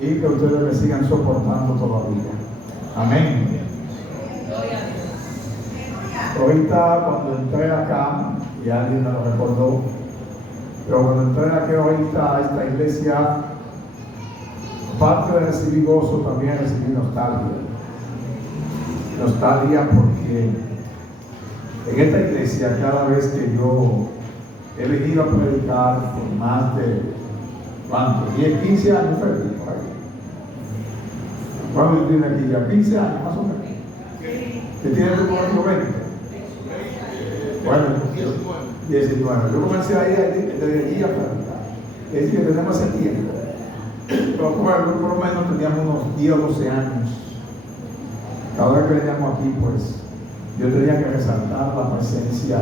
y que ustedes me sigan soportando todavía. Amén. Ahorita cuando entré acá, y alguien me lo recordó, pero cuando entré aquí ahorita a esta iglesia, aparte de recibir gozo, también recibí nostalgia. Nostalgia porque en esta iglesia, cada vez que yo he venido a predicar por más de, ¿cuánto? 10, 15 años, por ahí. ¿Cuándo tiene aquí? Ya 15 años más o menos. ¿Qué tiene tu como 20? Bueno, 19. Yo comencé ahí desde allí a predicar. Es decir, que tenemos ese tiempo. Pero por lo menos teníamos unos 10 o 12 años. Cada vez que veníamos aquí, pues, yo tenía que resaltar la presencia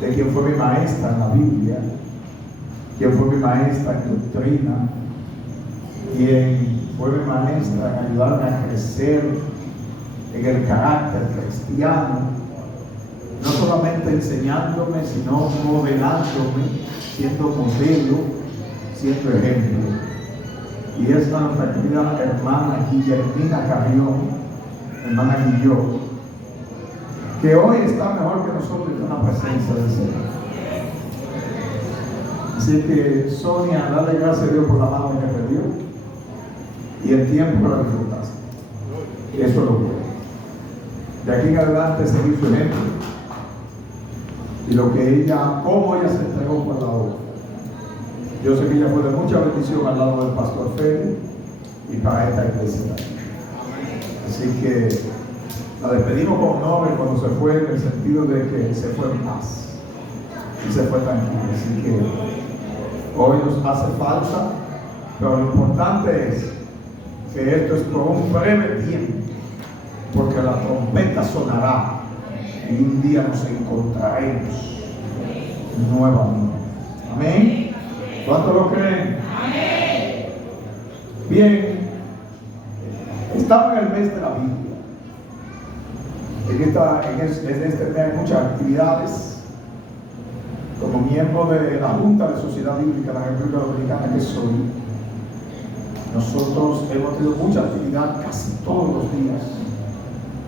de quien fue mi maestra en la Biblia, quien fue mi maestra en doctrina, quien fue mi maestra en ayudarme a crecer en el carácter cristiano, no solamente enseñándome, sino modelándome, siendo modelo, siendo ejemplo. Y es nuestra querida hermana Guillermina Carrión, hermana Guilló, que hoy está mejor que nosotros en la presencia del Señor. Así que, Sonia, dale gracias a Dios por la mano que te dio y el tiempo que la disfrutaste. Y eso es lo bueno. De aquí en adelante seguir su ejemplo y lo que ella, cómo ella se entregó por la obra. Yo sé que ella fue de mucha bendición al lado del pastor Félix y para esta iglesia. Así que la despedimos con honor cuando se fue, en el sentido de que se fue en paz y se fue tranquilo. Así que hoy nos hace falta, pero lo importante es que esto es por un breve tiempo, porque la trompeta sonará y un día nos encontraremos nuevamente. Amén. ¿Cuántos lo creen? Amén. Bien, estamos en el mes de la Biblia. En este mes hay muchas actividades. Como miembro de la Junta de Sociedad Bíblica de la República Dominicana que soy, nosotros hemos tenido mucha actividad casi todos los días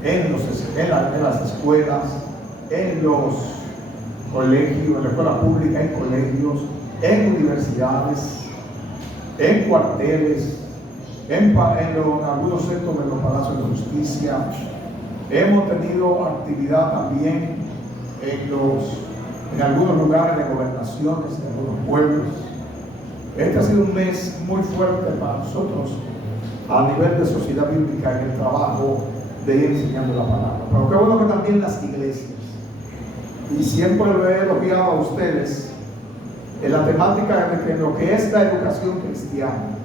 en las escuelas, en los colegios, en la escuela pública, en colegios, en universidades, en cuarteles, en algunos centros de los palacios de justicia. Hemos tenido actividad también en algunos lugares de gobernaciones, en algunos pueblos. Este ha sido un mes muy fuerte para nosotros a nivel de sociedad bíblica en el trabajo de ir enseñando la palabra. Pero qué bueno que también las iglesias, y siempre lo he elogiado a ustedes en la temática de que en lo que es la educación cristiana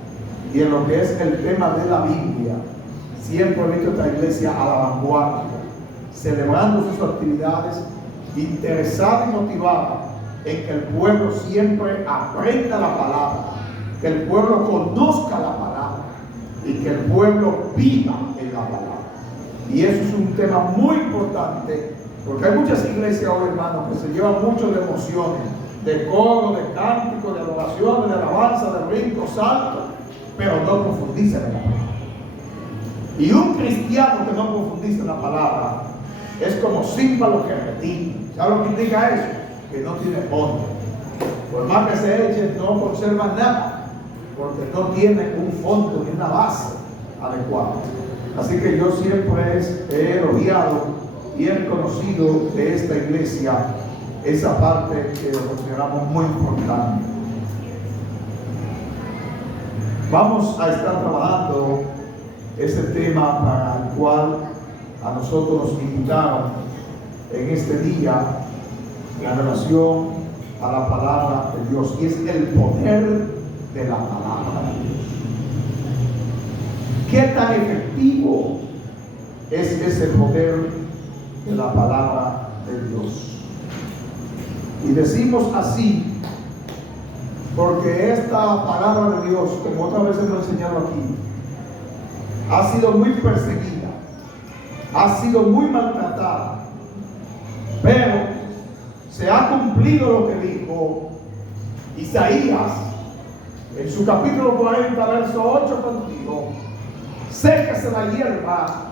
y en lo que es el tema de la Biblia, siempre he visto esta iglesia a la vanguardia, celebrando sus actividades, interesada y motivada en que el pueblo siempre aprenda la palabra, que el pueblo conozca la palabra y que el pueblo viva en la palabra. Y eso es un tema muy importante, porque hay muchas iglesias hoy, hermanos, que se llevan mucho de emociones, de coro, de cántico, de adoración, de alabanza, de brinco, salto, pero no profundizan en la palabra. Y un cristiano que no profundiza en la palabra es como címbalo que retiñe. ¿Sabe lo que indica eso? Que no tiene fondo. Por más que se eche, no conserva nada, porque no tiene un fondo ni una base adecuada. Así que yo siempre he elogiado y he reconocido de esta iglesia esa parte que consideramos muy importante. Vamos a estar trabajando ese tema para el cual a nosotros nos invitaron en este día en relación a la palabra de Dios, y es el poder de la palabra de Dios. ¿Qué tan efectivo es ese poder de la palabra de Dios? Y decimos así porque esta palabra de Dios, como otra vez hemos enseñado aquí, ha sido muy perseguida, ha sido muy maltratada, pero se ha cumplido lo que dijo Isaías en su capítulo 40, verso 8, cuando dijo: séquese la hierba,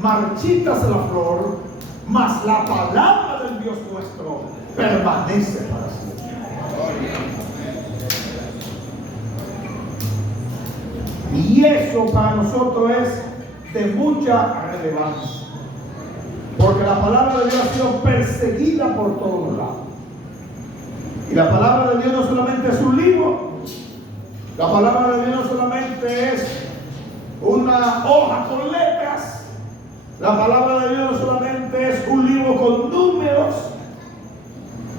marchítase la flor, mas la palabra del Dios nuestro permanece para siempre. Y eso para nosotros es de mucha relevancia, porque la palabra de Dios ha sido perseguida por todos lados. Y la palabra de Dios no solamente es un libro, la palabra de Dios no solamente es una hoja con letras, la palabra de Dios no solamente es un libro con números,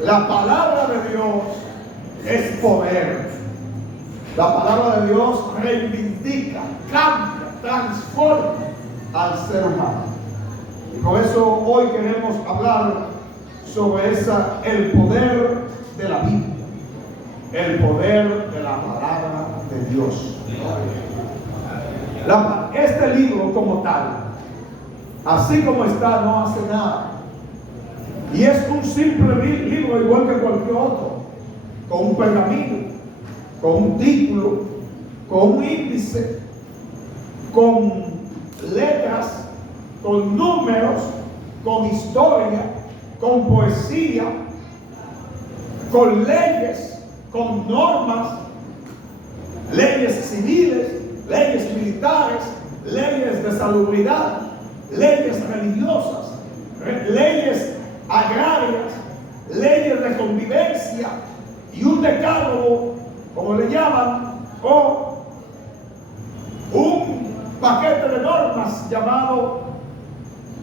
la palabra de Dios es poder. La palabra de Dios reivindica, cambia, transforma al ser humano. Y por eso hoy queremos hablar sobre el poder de la Biblia, el poder de la palabra de Dios. Este libro como tal, así como está, no hace nada. Y es un simple libro igual que cualquier otro, con un pergamino, con un título, con un índice, con letras, con números, con historia, con poesía, con leyes, con normas, leyes civiles, leyes militares, leyes de salubridad, leyes religiosas, leyes agrarias, leyes de convivencia y un decálogo, como le llaman, o un paquete de normas llamado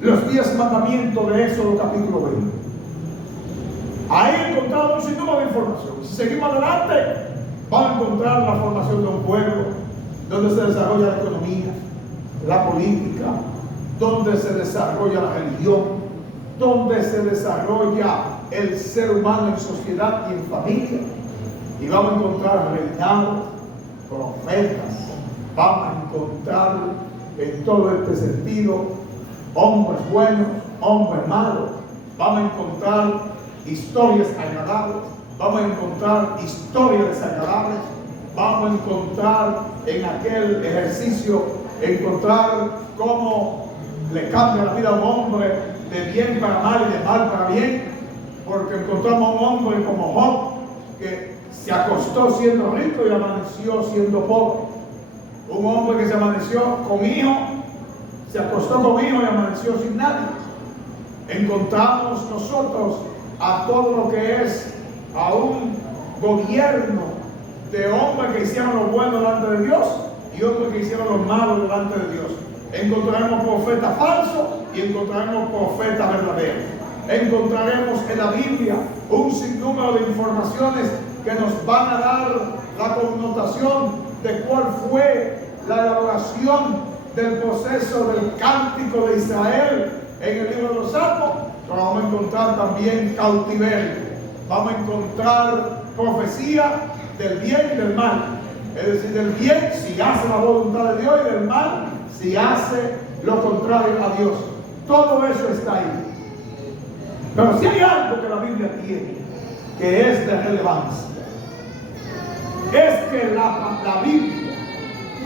los 10 mandamientos de Éxodo capítulo 20. Ahí encontramos un sinnúmero de información. Si seguimos adelante, vamos a encontrar la formación de un pueblo, donde se desarrolla la economía, la política, donde se desarrolla la religión, donde se desarrolla el ser humano en sociedad y en familia. Y vamos a encontrar reinados, profetas, vamos a encontrar en todo este sentido hombres buenos, hombres malos, vamos a encontrar historias agradables, vamos a encontrar historias desagradables, vamos a encontrar en aquel ejercicio, encontrar cómo le cambia la vida a un hombre de bien para mal y de mal para bien, porque encontramos a un hombre como Job, que se acostó siendo rico y amaneció siendo pobre. Un hombre que se amaneció con hijo, se acostó con hijo y amaneció sin nadie. Encontramos nosotros a todo lo que es a un gobierno de hombres que hicieron lo bueno delante de Dios y hombres que hicieron lo malo delante de Dios. Encontraremos profetas falsos y encontraremos profetas verdaderos. Encontraremos en la Biblia un sinnúmero de informaciones que nos van a dar la connotación de cuál fue la elaboración del proceso del cántico de Israel en el libro de los Salmos. Pero vamos a encontrar también cautiverio, vamos a encontrar profecía del bien y del mal, es decir, del bien si hace la voluntad de Dios y del mal si hace lo contrario a Dios. Todo eso está ahí. Pero si hay algo que la Biblia tiene que es de relevancia, es que la Biblia,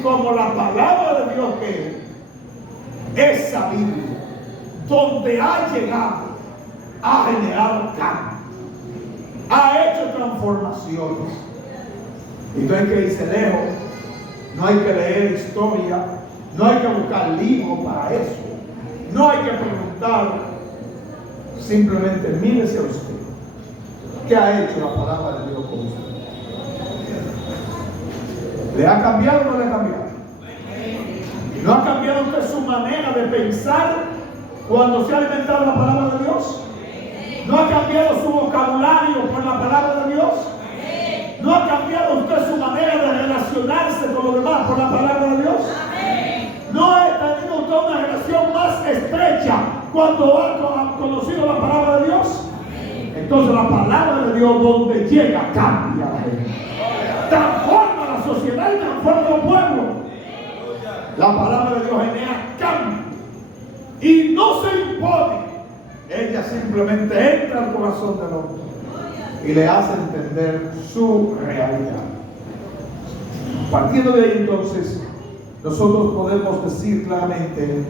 como la palabra de Dios que es, esa Biblia, donde ha llegado, ha generado cambios, ha hecho transformaciones. Y no hay que irse lejos, no hay que leer historia, no hay que buscar libros para eso, no hay que preguntar, simplemente mírese a usted, ¿qué ha hecho la palabra de Dios con usted? ¿Le ha cambiado o no le ha cambiado? ¿No ha cambiado usted su manera de pensar cuando se ha alimentado la palabra de Dios? ¿No ha cambiado su vocabulario por la palabra de Dios? ¿No ha cambiado usted su manera de relacionarse con los demás por la palabra de Dios? ¿No ha tenido usted una relación más estrecha cuando ha conocido la palabra de Dios? Entonces la palabra de Dios donde llega cambia a la gente, transforma la sociedad y transforma los pueblos. La palabra de Dios genera cambio y no se impone. Ella simplemente entra al corazón del hombre y le hace entender su realidad. Partiendo de ahí entonces, nosotros podemos decir claramente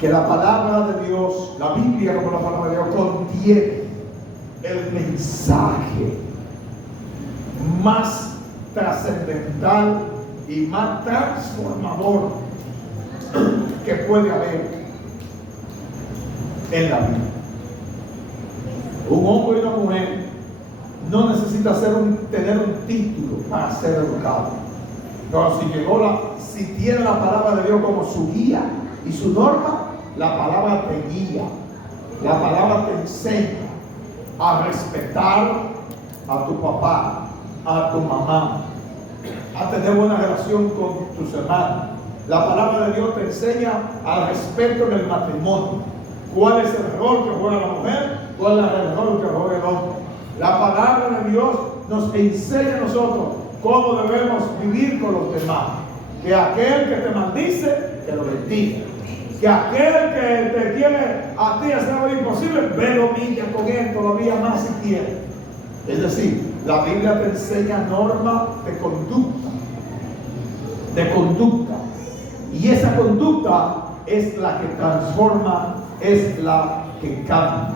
que la palabra de Dios, la Biblia como la palabra de Dios, contiene el mensaje más trascendental y más transformador que puede haber en la vida. Un hombre y una mujer no necesita tener un título para ser educado. Pero si tiene la palabra de Dios como su guía y su norma, la palabra te guía, la palabra te enseña a respetar a tu papá, a tu mamá, a tener buena relación con tus hermanos. La palabra de Dios te enseña al respeto en el matrimonio. ¿Cuál es el rol que juega la mujer? ¿Cuál es el rol que juega el hombre? La palabra de Dios nos enseña a nosotros cómo debemos vivir con los demás. Que aquel que te maldice, que lo bendiga. Que aquel que te quiere a ti hacer algo imposible, velo milla con él todavía más si quiere. Es decir, la Biblia te enseña normas de conducta. De conducta. Y esa conducta es la que transforma, es la que cambia.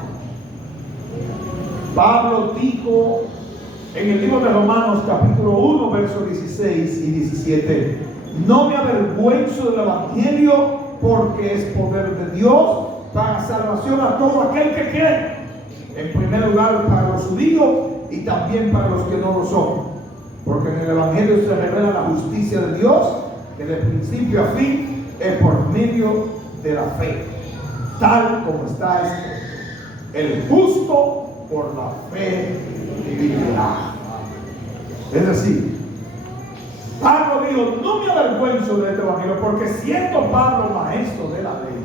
Pablo dijo en el libro de Romanos capítulo 1 versos 16 y 17: no me avergüenzo del evangelio, porque es poder de Dios para salvación a todo aquel que cree. En primer lugar para los judíos y también para los que no lo son, porque en el evangelio se revela la justicia de Dios, que de principio a fin es por medio de la fe, tal como está escrito: el justo por la fe vivirá. Es decir, Pablo dijo: no me avergüenzo de este evangelio, porque siendo Pablo maestro de la ley,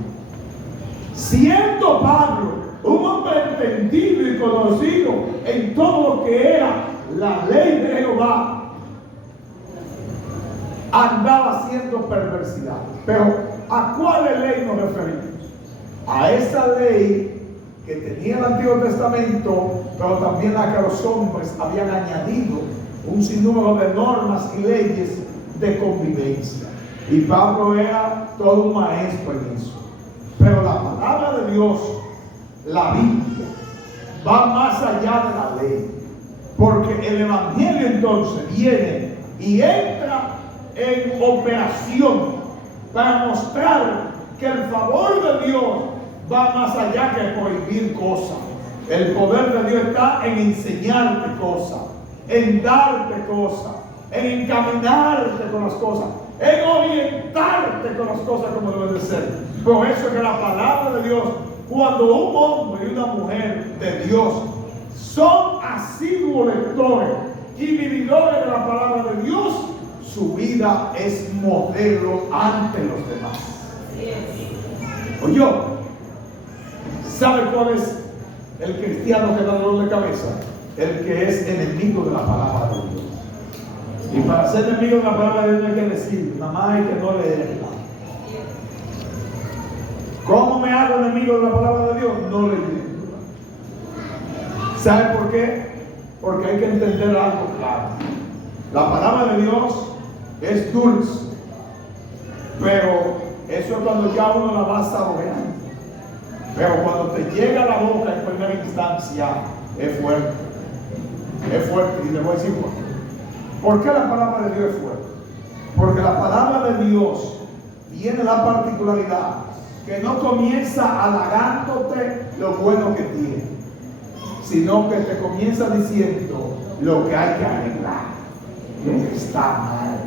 siendo Pablo un hombre entendido y conocido en todo lo que era la ley de Jehová, andaba haciendo perversidad. Pero ¿a cuál ley nos referimos? A esa ley que tenía el Antiguo Testamento, pero también la que los hombres habían añadido un sinnúmero de normas y leyes de convivencia. Y Pablo era todo un maestro en eso. Pero la palabra de Dios, la Biblia, va más allá de la ley. Porque el evangelio entonces viene y entra en operación para mostrar que el favor de Dios va más allá que prohibir cosas. El poder de Dios está en enseñarte cosas, en darte cosas, en encaminarte con las cosas, en orientarte con las cosas como deben de ser. Por eso es que la palabra de Dios, cuando un hombre y una mujer de Dios son asiduos lectores y vividores de la palabra de Dios, su vida es modelo ante los demás. Oye, ¿sabe cuál es el cristiano que da dolor de cabeza? El que es enemigo de la palabra de Dios. Y para ser enemigo de la palabra de Dios no hay que decir, nada más hay que no leerla. ¿Cómo me hago enemigo de la palabra de Dios? No leyendo. ¿Sabe por qué? Porque hay que entender algo claro. La palabra de Dios es dulce, pero eso es cuando ya uno la va saboreando. Pero cuando te llega a la boca en primera instancia, es fuerte. Es fuerte. Y le voy a decir por qué. ¿Por qué la palabra de Dios es fuerte? Porque la palabra de Dios tiene la particularidad que no comienza halagándote lo bueno que tiene, sino que te comienza diciendo lo que hay que arreglar, lo que está mal.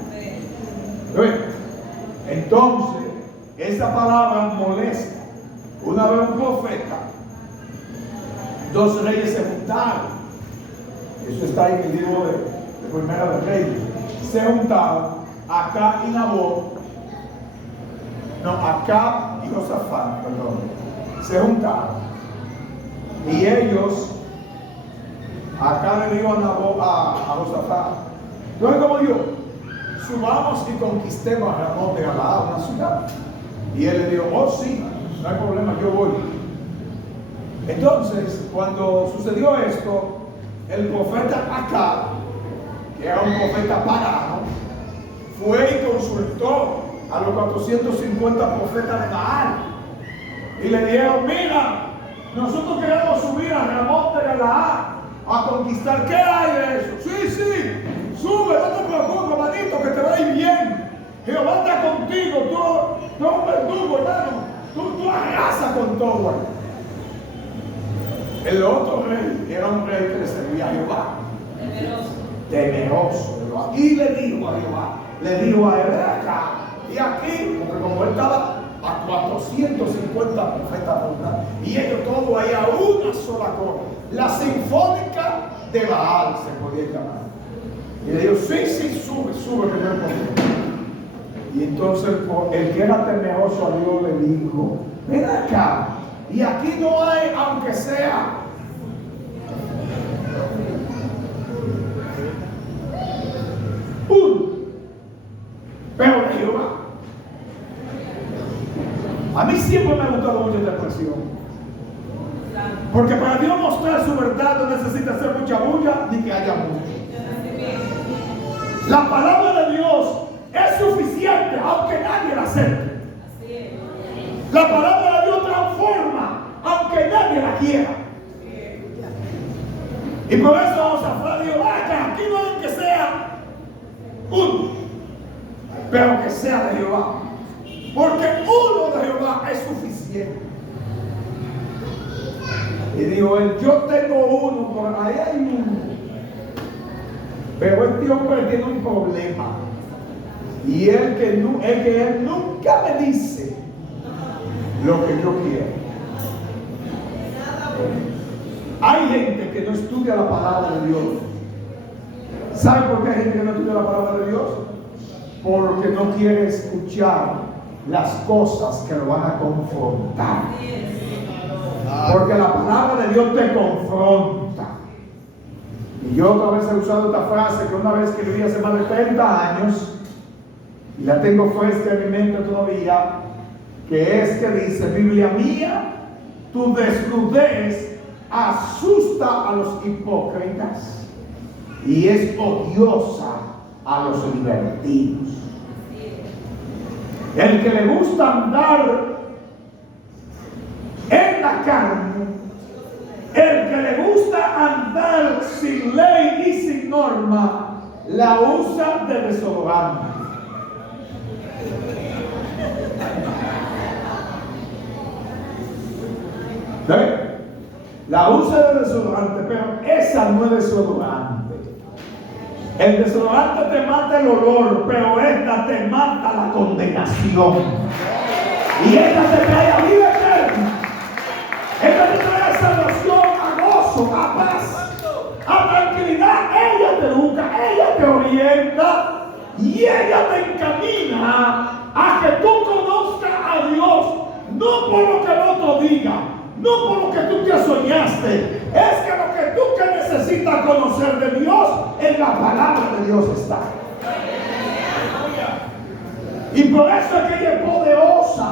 Entonces, esa palabra molesta. Una vez un profeta, dos reyes se juntaron. Eso está en el libro de Primera de Reyes. Se juntaron Acab y Nabot. No, Acab y Josafat, perdón. Se juntaron. Y ellos, Acab le dijo a Nabot, a Josafat: tú eres como yo, subamos y conquistemos a Ramón de Galaad, una ciudad. Y él le dijo: oh sí, no hay problema, yo voy. Entonces, cuando sucedió esto, el profeta Acab, que era un profeta pagano, fue y consultó a los 450 profetas de Baal y le dijeron: mira, nosotros queremos subir a Ramón de Galaad a conquistar. ¿Qué hay de eso? Sí, sube, no te preocupes, hermanito, que te va a ir bien. Jehová está contigo, tú eres un verdugo, hermano. Tú arrasas con todo. El otro rey era un rey que le servía a Jehová. Temeroso. Y le dijo a Jehová, ven acá. Y aquí, porque como él estaba a 450 profetas, y ellos todos ahí a una sola cosa, la sinfónica de Baal se podía llamar. Y le dijo: sí, sube, que yo contigo. Y entonces el que era temeroso a Dios le dijo: ven acá, y aquí no hay, aunque sea pero de Jehová. A mí siempre me ha gustado mucho esta expresión, porque para Dios mostrar su verdad no necesita hacer mucha bulla ni que haya mucho. La palabra de Dios es suficiente, aunque nadie la acepte. La palabra de Dios transforma, aunque nadie la quiera. Y por eso vamos a hablar de Jehová, que aquí no hay que sea uno, pero que sea de Jehová. Porque uno de Jehová es suficiente. Y dijo él: yo tengo uno, por ahí hay uno. Pero este hombre tiene un problema. Y él nunca me dice lo que yo quiero. Hay gente que no estudia la palabra de Dios. ¿Sabe por qué hay gente que no estudia la palabra de Dios? Porque no quiere escuchar las cosas que lo van a confrontar. Porque la palabra de Dios te confronta. Y yo otra vez he usado esta frase que una vez escribí hace más de 30 años, y la tengo fresca en mi mente todavía, que es que dice: Biblia mía, tu desnudez asusta a los hipócritas y es odiosa a los libertinos. El que le gusta andar en la carne, el que le gusta andar sin ley y sin norma, la usa de desodorante. ¿Ve? La usa de desodorante, pero esa no es desodorante. El desodorante te mata el olor, pero esta te mata la condenación. Y esta te trae a vida eterna. Esta te trae a salvación, a gozo, a paz, a tranquilidad. Ella te educa, ella te orienta y ella te encamina a que tú conozcas a Dios, no por lo que el otro diga, no por lo que tú te soñaste, es que lo que tú que necesitas conocer de Dios, en la palabra de Dios está. Y por eso es que ella es poderosa,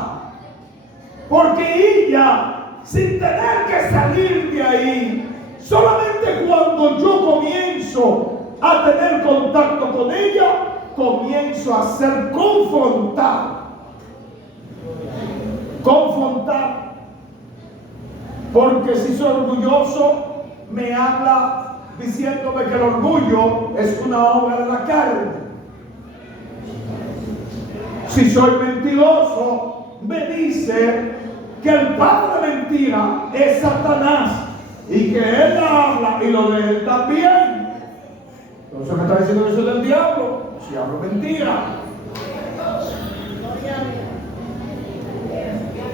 porque ella, sin tener que salir de ahí, solamente cuando yo comienzo a tener contacto con ella, comienzo a ser confrontado. Porque si soy orgulloso, me habla diciéndome que el orgullo es una obra de la carne. Si soy mentiroso, me dice que el padre de mentira es Satanás y que él habla y lo de él también. Entonces me está diciendo que soy del diablo si hablo mentira.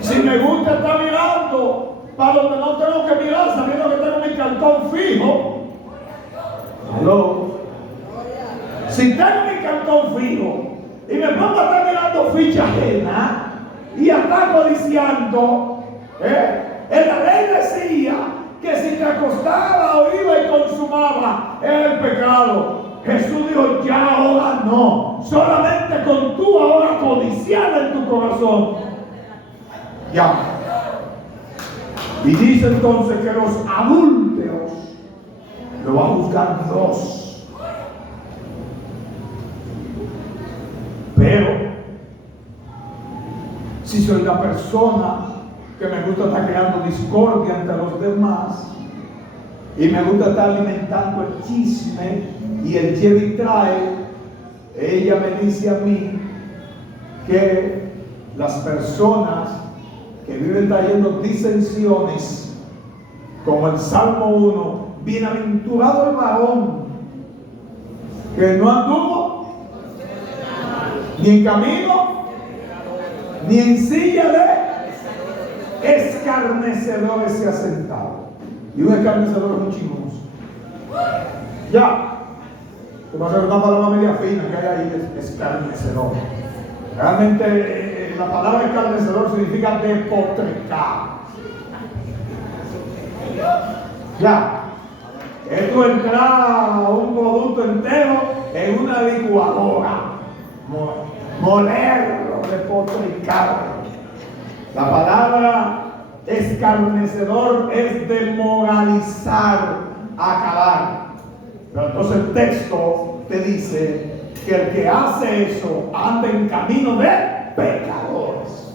Si me gusta estar mirando para donde no tengo que mirar, sabiendo que tengo mi cartón fijo. ¿Aló? Si tengo mi cartón fijo y me pongo a estar mirando ficha ajena y a estar codiciando, en la ley decía que si te acostaba o iba y consumaba era el pecado. Jesús dijo: ya ahora no, solamente con tú ahora codiciar en tu corazón. Ya. Y dice entonces que los adúlteros lo va a juzgar Dios. si soy la persona que me gusta estar creando discordia entre los demás y me gusta estar alimentando el chisme y el lleva y trae, ella me dice a mí que las personas que viven trayendo disensiones, como el Salmo 1, bienaventurado el varón que no anduvo ni en camino ni en silla de escarnecedores se ha sentado. Y un escarnecedor es un chismoso. Ya, como hacer una palabra media fina que hay ahí, es escarnecedor. Realmente la palabra escarnecedor significa despotricar. Ya, esto entra un producto entero en una licuadora, molerlo, despotricarlo. La palabra escarnecedor es desmoralizar, acabar. Pero entonces el texto te dice que el que hace eso anda en camino de pecadores.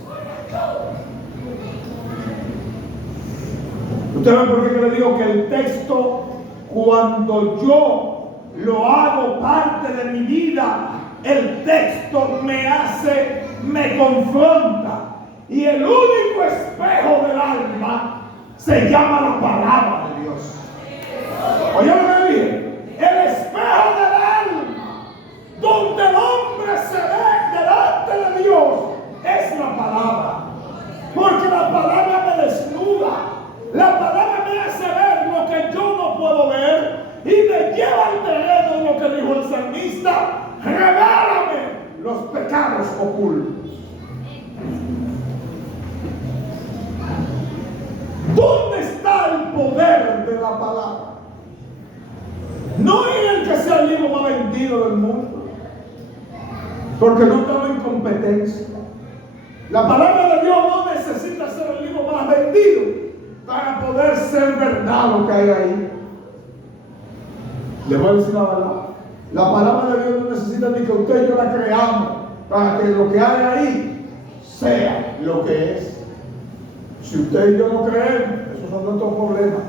Usted ve por qué le digo que el texto, cuando yo lo hago parte de mi vida, el texto me confronta. Y el único espejo del alma se llama la palabra de Dios. Oye lo que dije, el espejo del alma, donde el hombre se ve delante de Dios, es la palabra. Porque la palabra me desnuda, la palabra me hace ver lo que yo no puedo ver y me lleva al terreno de lo que dijo el salmista: revélame los pecados ocultos. ¿Dónde está el poder de la palabra? No en el que sea el libro más vendido del mundo, porque no estamos en competencia. La palabra de Dios no necesita ser el libro más vendido para poder ser verdad lo que hay ahí. Le voy a decir la verdad. La palabra de Dios no necesita ni que usted y yo la creamos para que lo que hay ahí sea lo que es. Si usted y yo no creemos, esos son nuestros problemas.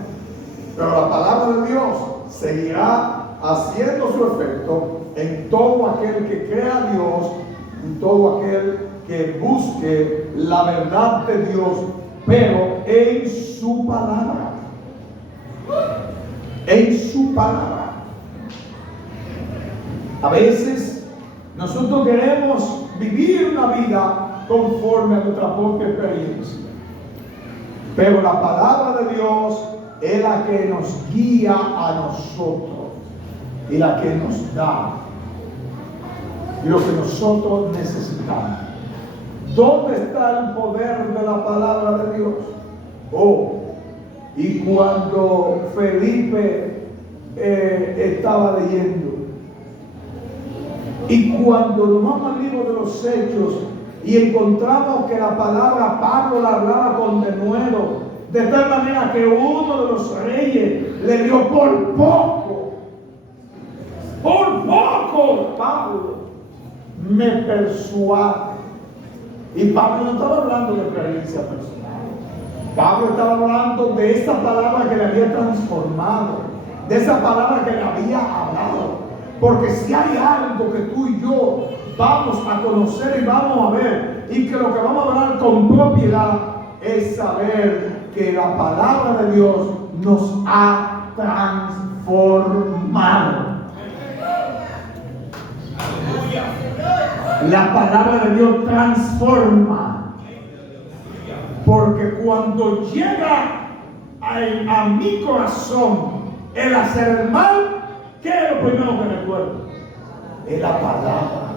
Pero la palabra de Dios seguirá haciendo su efecto en todo aquel que crea a Dios, en todo aquel que busque la verdad de Dios, pero en su palabra. En su palabra. A veces nosotros queremos vivir una vida conforme a nuestra propia experiencia. Pero la palabra de Dios es la que nos guía a nosotros y la que nos da lo que nosotros necesitamos. ¿Dónde está el poder de la palabra de Dios? Y cuando Felipe estaba leyendo, y cuando nos vamos al libro de los Hechos y encontramos que la palabra Pablo la hablaba con denuedo, de tal manera que uno de los reyes le dio por poco, Pablo me persuade. Y Pablo no estaba hablando de experiencia personal. Pablo estaba hablando de esa palabra que le había transformado, de esa palabra que le había hablado. Porque si hay algo que tú y yo vamos a conocer y vamos a ver, y que lo que vamos a hablar con propiedad es saber que la palabra de Dios nos ha transformado. La palabra de Dios transforma. Porque cuando llega a mi corazón el hacer el mal, ¿qué es lo primero que recuerdo? Es la palabra.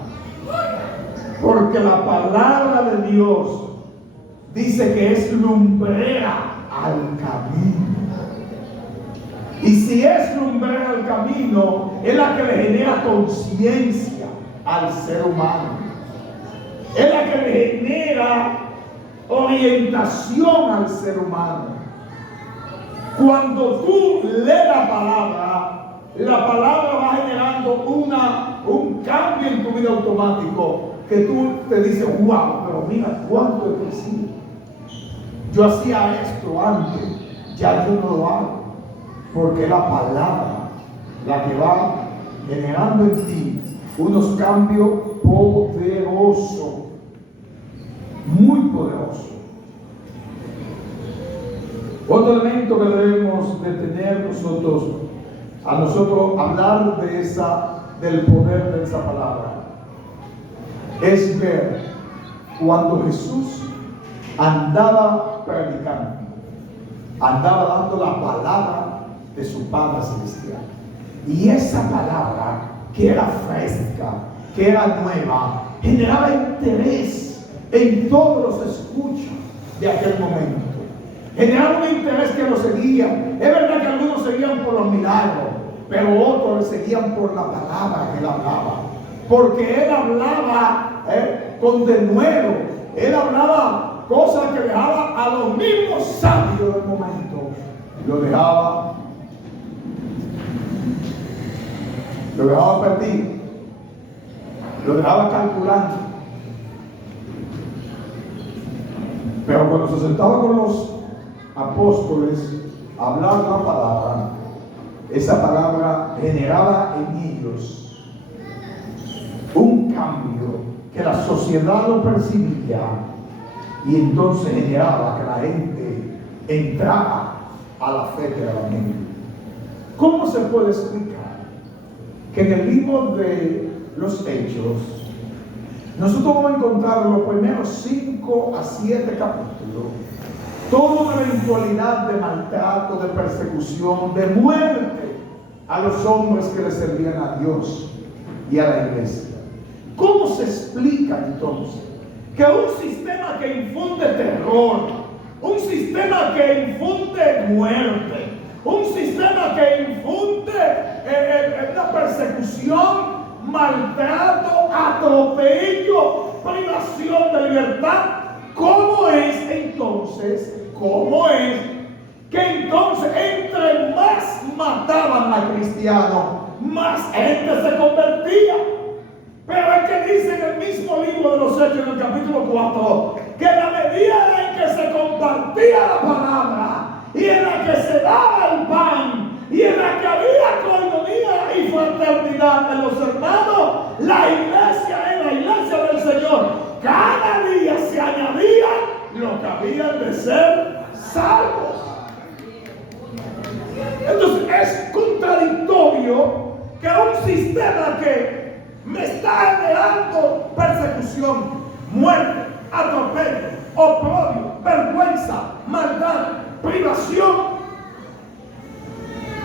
Porque la palabra de Dios dice que es lumbrera al camino. Y si es lumbrera al camino, es la que le genera conciencia al ser humano. Es la que le genera orientación al ser humano. Cuando tú lees la palabra va generando un cambio en tu vida automático. que tú te dices, wow, pero mira cuánto he crecido. Yo hacía esto antes, ya yo no lo hago. Porque la palabra la que va generando en ti unos cambios poderosos, muy poderosos. Otro elemento que debemos de tener nosotros, a nosotros hablar del poder de esa palabra, es ver cuando Jesús andaba predicando, andaba dando la palabra de su Padre Celestial. Y esa palabra, que era fresca, que era nueva, generaba interés en todos los escuchas de aquel momento. Generaba un interés que lo seguían. Es verdad que algunos seguían por los milagros, pero otros le seguían por la palabra que él hablaba. Porque él hablaba con denuedo. Él hablaba cosas que dejaba a los mismos sabios del momento. Lo dejaba perdido. Lo dejaba calculando. Pero cuando se sentaba con los apóstoles a hablar la palabra, esa palabra generaba en ellos un cambio que la sociedad lo percibía, y entonces generaba que la gente entrara a la fe del Evangelio. ¿Cómo se puede explicar que en el libro de los Hechos nosotros vamos a encontrar en los primeros 5 a 7 capítulos toda una eventualidad de maltrato, de persecución, de muerte a los hombres que le servían a Dios y a la iglesia? ¿Cómo se explica entonces que un sistema que infunde terror, un sistema que infunde muerte, un sistema que infunde una persecución, maltrato, atropello, privación de libertad, ¿cómo es que entonces entre más mataban a cristianos, más gente se convertía? Pero es que dice en el mismo libro de los Hechos, en el capítulo 4, que en la medida en que se compartía la palabra, y en la que se daba el pan, y en la que había coinonía y fraternidad en los hermanos, la iglesia del Señor, cada día se añadían los que habían de ser salvos. Entonces es contradictorio que un sistema que me está generando persecución, muerte, atropello, oprobio, vergüenza, maldad, privación,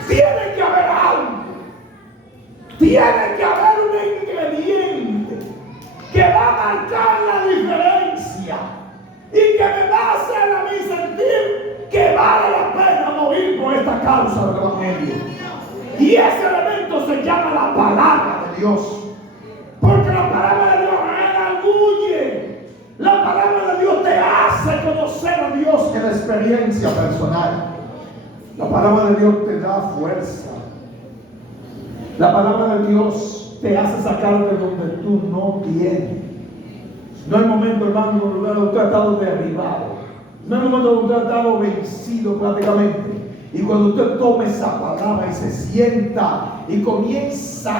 tiene que haber algo, tiene que haber un ingrediente que va a marcar la diferencia y que me va a hacer a mí sentir que vale la pena morir por esta causa del Evangelio. Y ese elemento se llama la palabra de Dios, porque la palabra de Dios redarguye. La palabra de Dios te hace conocer a Dios en la experiencia personal. La palabra de Dios te da fuerza. La palabra de Dios te hace sacar de donde tú no tienes. No hay momento, hermano, donde usted ha estado derribado. No hay momento donde usted ha estado vencido prácticamente. Y cuando usted toma esa palabra y se sienta y comienza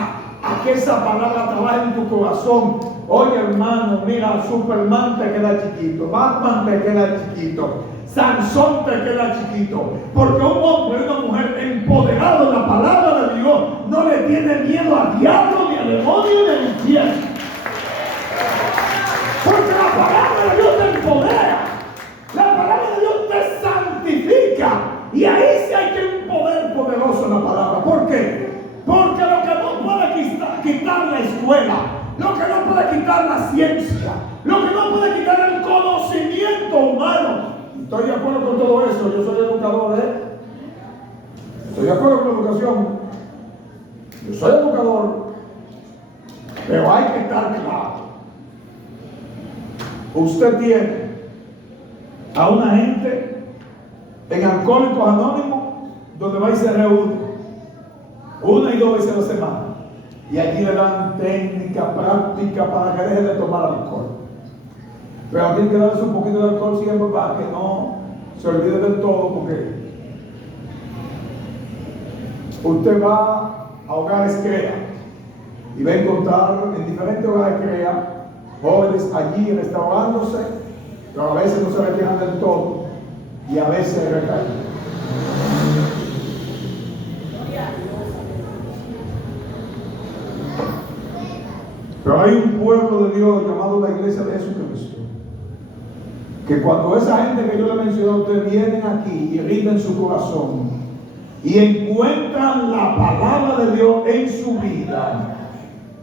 a que esa palabra trabaje en tu corazón. Oye, hermano, mira, Superman te queda chiquito, Batman te queda chiquito, Sansón te queda chiquito, porque un hombre y una mujer empoderado en la palabra de Dios no le tiene miedo al diablo, ni al demonio, ni al infierno. Porque la palabra de Dios te empodera, la palabra de Dios te santifica, y ahí sí hay que un poder poderoso en la palabra. ¿Por qué? Porque lo que no puede quitar la escuela, lo que no puede quitar la ciencia, lo que no puede quitar el conocimiento humano. Estoy de acuerdo con todo eso, yo soy educador, estoy de acuerdo con la educación, yo soy educador, pero hay que estar claro. Usted tiene a una gente en Alcohólicos Anónimos donde va y se reúne 1 y 2 veces a la semana, y allí le dan técnica, práctica para que deje de tomar alcohol. Pero tiene que darse un poquito de alcohol siempre para que no se olvide del todo, porque usted va a hogares CREA y va a encontrar en diferentes hogares CREA jóvenes allí restaurándose, pero a veces no se retiran del todo y a veces recaen. Pero hay un pueblo de Dios llamado la Iglesia de Jesucristo, que cuando esa gente que yo le mencioné a ustedes vienen aquí y rinden su corazón y encuentran la palabra de Dios en su vida,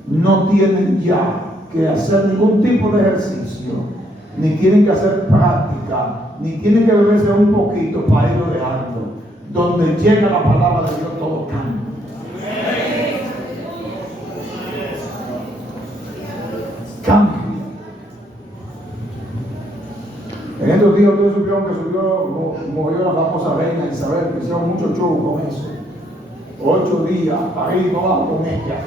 no tienen ya que hacer ningún tipo de ejercicio, ni tienen que hacer práctica, ni tienen que beberse un poquito para irlo dejando. Donde llega la palabra de Dios, todo cambia. Cambia. En estos días ustedes supieron que murió la famosa reina Isabel, que hicieron mucho show con eso. 8 días, para ir abajo con ella.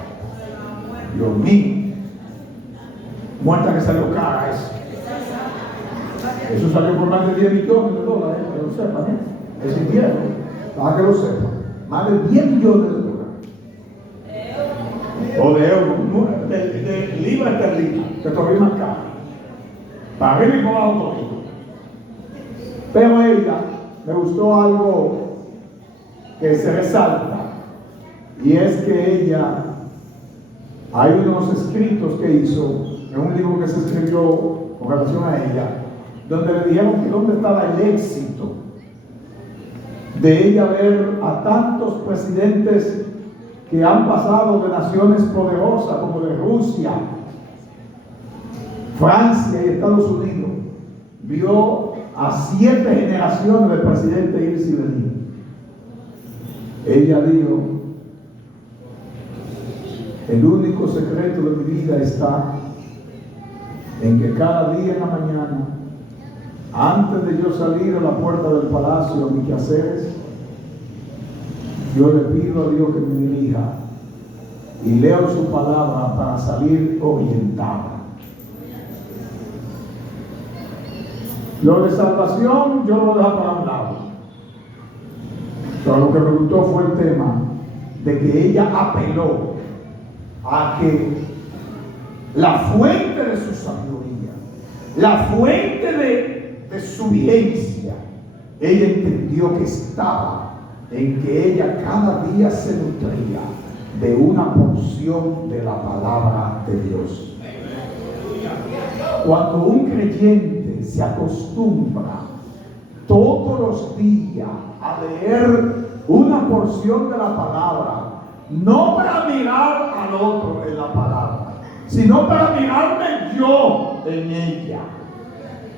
Dios mío, muerta que salió cara eso. Eso salió por más de 10 millones de dólares, que lo sepan, ese dinero, para que lo sepan, más de 10 millones de dólares. O de euros, de libra esterlina, que todavía es más caro. Para arriba y por abajo todo. Pero ella, me gustó algo que se resalta, y es que ella, hay unos escritos que hizo en un libro que se escribió con relación a ella, donde le dijeron que dónde estaba el éxito de ella ver a tantos presidentes que han pasado de naciones poderosas como de Rusia, Francia y Estados Unidos. Vio a 7 generaciones de presidentes irse y venir. Ella dijo: el único secreto de mi vida está en que cada día en la mañana, antes de yo salir a la puerta del palacio a mis quehaceres, yo le pido a Dios que me dirija y leo su palabra para salir orientada. Lo de salvación yo lo dejo para un lado, pero lo que me gustó fue el tema de que ella apeló a que la fuente de su sabiduría, la fuente de su vigencia, ella entendió que estaba en que ella cada día se nutría de una porción de la palabra de Dios. Cuando un creyente se acostumbra todos los días a leer una porción de la palabra, no para mirar al otro en la palabra, sino para mirarme yo en ella.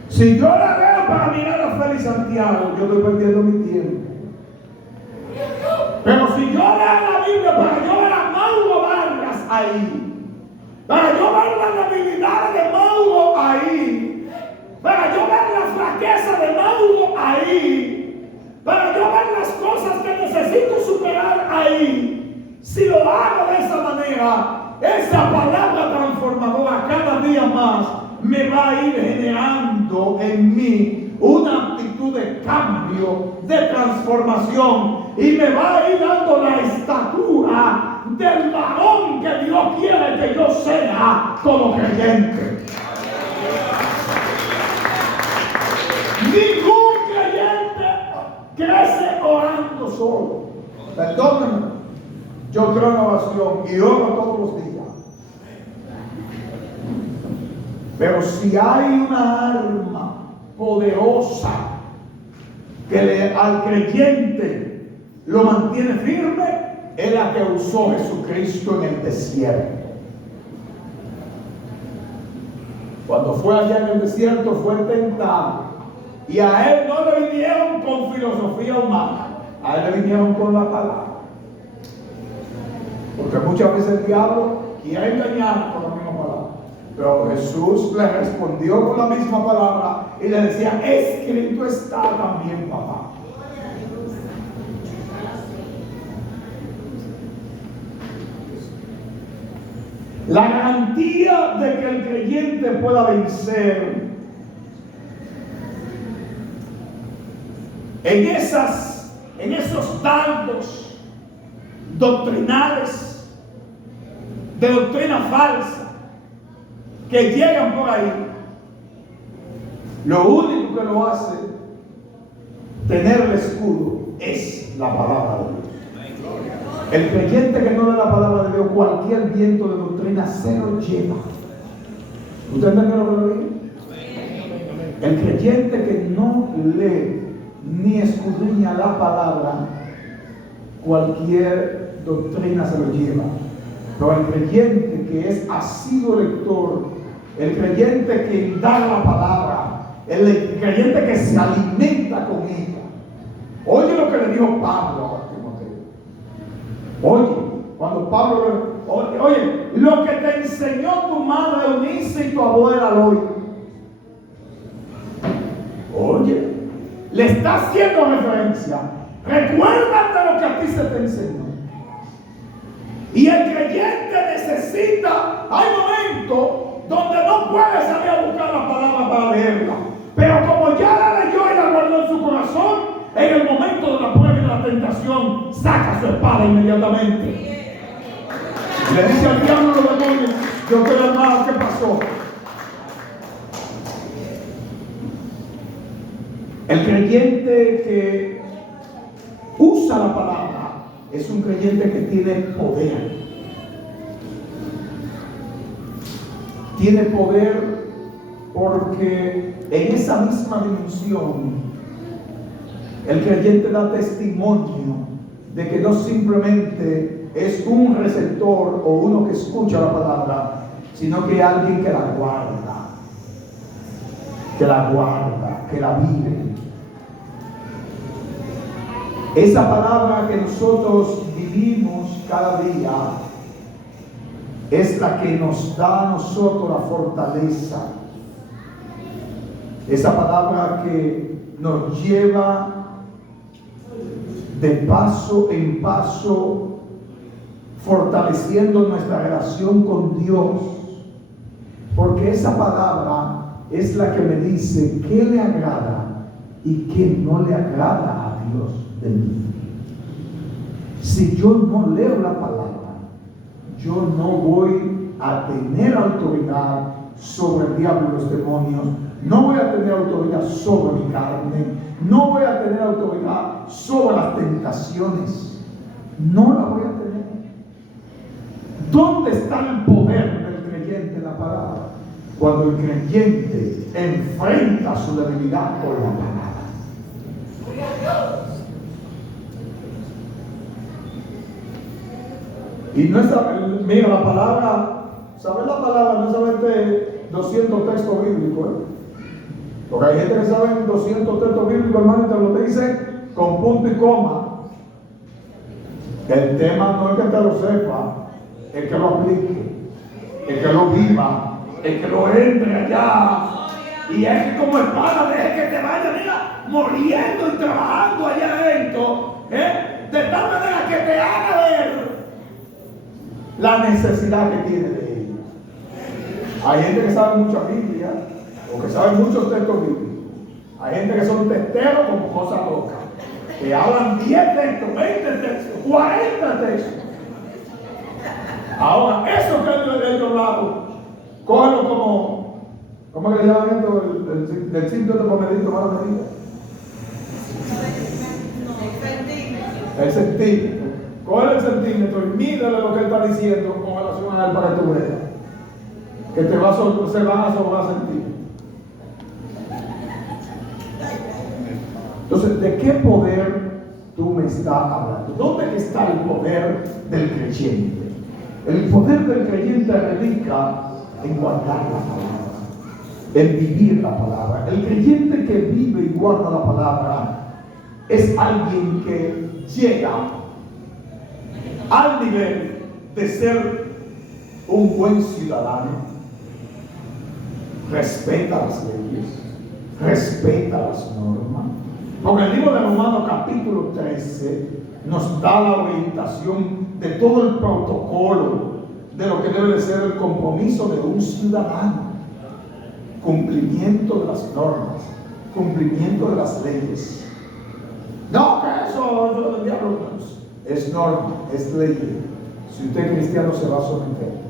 Si yo la leo para mirar a Félix Santiago, yo estoy perdiendo mi tiempo. Pero si yo leo la Biblia para yo ver a Mauro Vargas ahí, para yo ver las debilidades de Mauro ahí, para yo ver la flaqueza de Mauro ahí, para yo ver las cosas que necesito superar ahí, si lo hago de esa manera, esa palabra transformadora cada día más me va a ir generando en mí una actitud de cambio, de transformación, y me va a ir dando la estatura del varón que Dios quiere que yo sea como creyente. Ningún creyente crece orando solo. Perdónenme, yo creo en oración y oro todos los días. Pero si hay una arma poderosa que al creyente lo mantiene firme, es la que usó Jesucristo en el desierto. Cuando fue allá en el desierto fue tentado, y a él no le vinieron con filosofía humana, a él le vinieron con la palabra. Porque muchas veces el diablo quiere engañar con la misma palabra, pero Jesús le respondió con la misma palabra y le decía: escrito está también, papá. La garantía de que el creyente pueda vencer en esos dardos doctrinales, de doctrina falsa, que llegan por ahí, lo único que lo hace tener el escudo es la palabra de Dios. El creyente que no lee la palabra de Dios, cualquier viento de doctrina se lo lleva. ¿Usted entiende lo que lo digo? El creyente que no lee ni escudriña la palabra, cualquier doctrina se lo lleva. Pero el creyente que es asiduo lector, el creyente que indaga la palabra, el creyente que se alimenta con ella. Oye lo que le dijo Pablo a Timoteo. Oye, cuando Pablo, oye, lo que te enseñó tu madre Eunice y tu abuela Lois. Oye, le está haciendo referencia. Recuérdate lo que a ti se te enseñó. Y el creyente necesita, hay momentos donde no puede salir a buscar la palabra para leerla, pero como ya la leyó y la guardó en su corazón, en el momento de la prueba y de la tentación, saca su espada inmediatamente. Le dice al diablo, los demonios, yo quiero hermano, ¿qué pasó? El creyente que usa la palabra es un creyente que tiene poder. Tiene poder porque en esa misma dimensión el creyente da testimonio de que no simplemente es un receptor o uno que escucha la palabra, sino que alguien que la guarda, que la vive. Esa palabra que nosotros vivimos cada día es la que nos da a nosotros la fortaleza. Esa palabra que nos lleva de paso en paso, fortaleciendo nuestra relación con Dios. Porque esa palabra es la que me dice qué le agrada y qué no le agrada a Dios de mí. Si yo no leo la palabra, yo no voy a tener autoridad sobre el diablo y los demonios, no voy a tener autoridad sobre mi carne, no voy a tener autoridad sobre las tentaciones, no la voy a tener. ¿Dónde está el poder del creyente en la palabra? Cuando el creyente enfrenta su debilidad con la palabra. Y no es, mira, la palabra, saber la palabra no es saberte 200 textos bíblicos, porque hay gente que sabe 200 textos bíblicos, hermano, y te lo dicen con punto y coma. El tema no es que te lo sepa, es que lo aplique, es que lo viva, es que lo entre allá. Y es que como espada deje que te vaya, mira, muriendo y trabajando allá adentro, de tal manera que te haga ver la necesidad que tiene de ella. Hay gente que sabe mucha Biblia, o que sabe muchos textos bíblicos. Hay gente que son testeros como cosas locas, que hablan 10 textos, 20 textos, 40 textos. Ahora, eso que he hablado, cógelo como, ¿cómo que le llaman esto? Del cinto de pomedito para la medida. El centímetro. Coge el centímetro y mírale lo que él está diciendo con relación a él para que tú veas que se van a sobrar centímetros. Entonces, ¿de qué poder tú me estás hablando? ¿Dónde está el poder del creyente? El poder del creyente radica en guardar la palabra, en vivir la palabra. El creyente que vive y guarda la palabra es alguien que llega al nivel de ser un buen ciudadano, respeta las leyes, respeta las normas. Porque el libro de Romanos capítulo 13 nos da la orientación de todo el protocolo de lo que debe de ser el compromiso de un ciudadano. Cumplimiento de las normas, cumplimiento de las leyes. No, que eso es del diablo. Es norma, es ley. Si usted es cristiano se va a someter.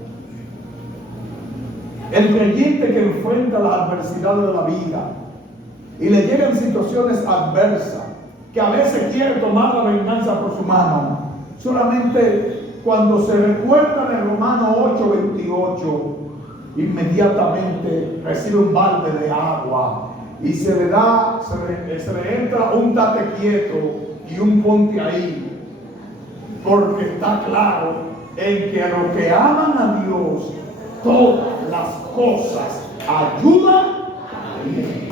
El creyente que enfrenta las adversidades de la vida y le llegan situaciones adversas, que a veces quiere tomar la venganza por su mano, solamente cuando se recuerda en Romanos 8:28, inmediatamente recibe un balde de agua y se le entra un tate quieto y un ponte ahí, porque está claro en que a los que aman a Dios todas las cosas ayudan a bien.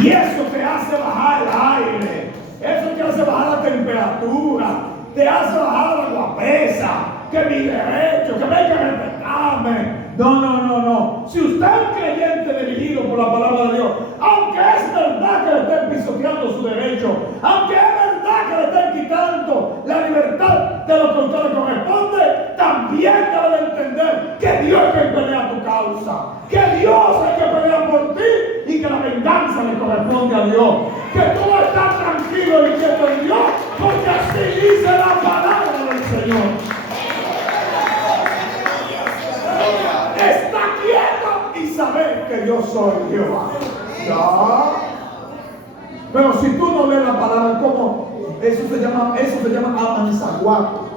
Y eso te hace bajar el aire, eso te hace bajar la temperatura, te hace bajar la guapesa, que mi derecho, que venga a respetarme. No. Si usted es un creyente dirigido por la palabra de Dios, aunque es verdad que le estén pisoteando su derecho, aunque es verdad que le estén quitando la libertad de lo que a usted le corresponde, también debe de entender que Dios es quien pelea tu causa, que Dios es quien pelea por ti y que la venganza le corresponde a Dios. Que tú estás tranquilo y quieto en Dios, porque así dice la palabra del Señor. Está quieto y saber que yo soy Jehová. ¿Ya? Pero si tú no lees la palabra, ¿cómo? Eso se llama amanzaguato.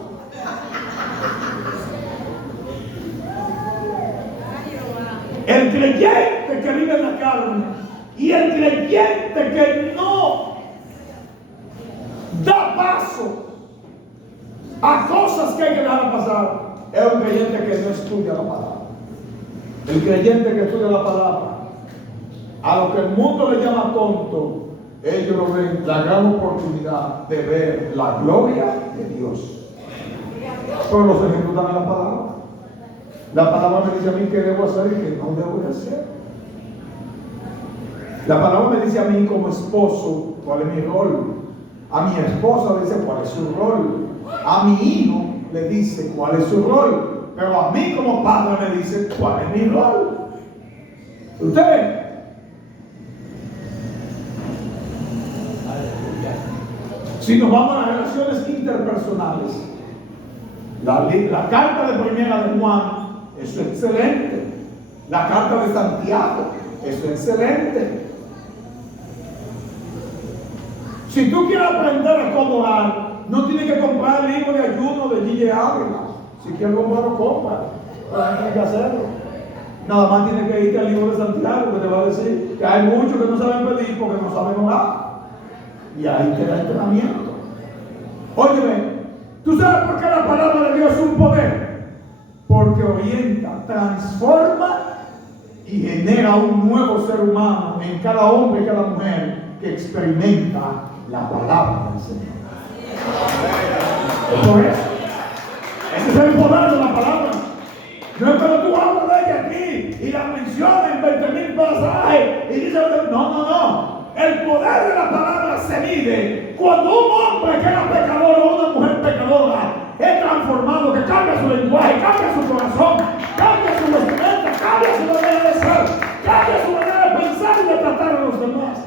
El creyente que vive en la carne y el creyente que no da paso a cosas que hay que dejar pasar es un creyente que no estudia la palabra. El creyente que estudia la palabra, a lo que el mundo le llama tonto, ellos lo ven la gran oportunidad de ver la gloria de Dios. Todos los ejecutan en la palabra. La palabra me dice a mí qué debo hacer y qué no debo de hacer. La palabra me dice a mí como esposo cuál es mi rol. A mi esposa le dice cuál es su rol. A mi hijo le dice cuál es su rol. Pero a mí como padre me dice cuál es mi rol. Usted. Si nos vamos a las relaciones interpersonales, la carta de primera de Juan, eso es excelente. La carta de Santiago, eso es excelente. Si tú quieres aprender a cómo orar, no tienes que comprar el libro de ayuno de G.J. Ávila. Si quieres comprarlo, compra. Pero no tienes que hacerlo. Nada más tienes que irte al libro de Santiago, que te va a decir que hay muchos que no saben pedir porque no saben orar. Y ahí te da entrenamiento. Óyeme, ¿tú sabes por qué la palabra de Dios es un poder? Porque orienta, transforma y genera un nuevo ser humano en cada hombre y cada mujer que experimenta la palabra del Señor. Por eso, ese es el poder de la palabra. No es cuando tú hablas de ella aquí y la mencionas en 20,000 pasajes y dices, no. El poder de la palabra se mide cuando un hombre que era pecador o una mujer pecadora es transformado, que cambia su lenguaje, cambia su corazón, cambia su vestimenta, cambia su manera de ser, cambia su manera de pensar y de tratar a los demás.